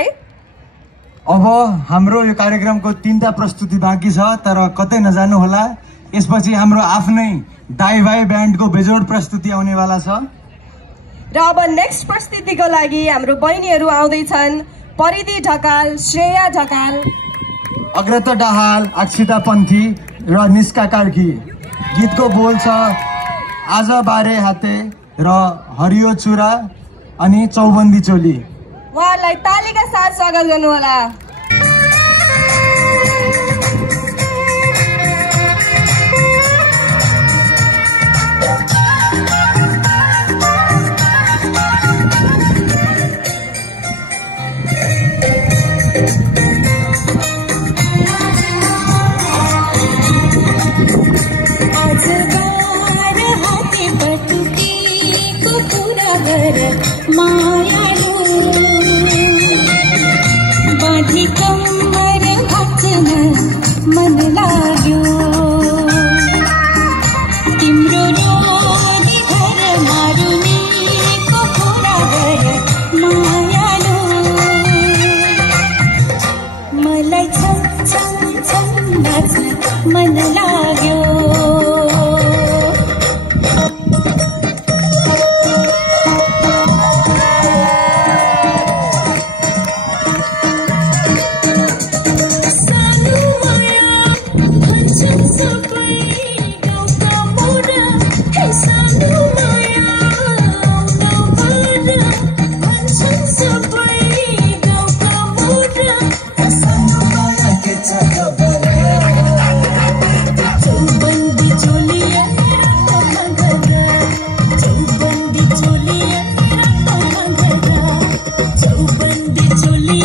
दाइ? अब हाम्रो यो कार्यक्रमको 3टा प्रस्तुति बाँकी छ, तर कतै नजानु होला। यसपछि हाम्रो आफ्नै दाइ भाइ ब्यान्डको बेजोड प्रस्तुति आउनेवाला छ। र अब नेक्स्ट प्रस्तुतिको लागि हाम्रो बहिनीहरू आउँदैछन्। परिधि ढकाल, श्रेया ढकाल, अग्रता दाहाल, अक्षिता पन्थी र निष्का कार्की। गीतको बोल छ आज बारे हाते र हरियो चुरा अनि चौबन्दी चोली। उहाँलाई तालीका साथ स्वागत गर्नुहोला। मायालु बाँधी कम्मर हातमा मन लाग्यो तिम्रो रोनी घर मारुनीको कुरा गर मायालु मलाई छम छम छम नाच्न मन लाग्यो चौबन्दी चोली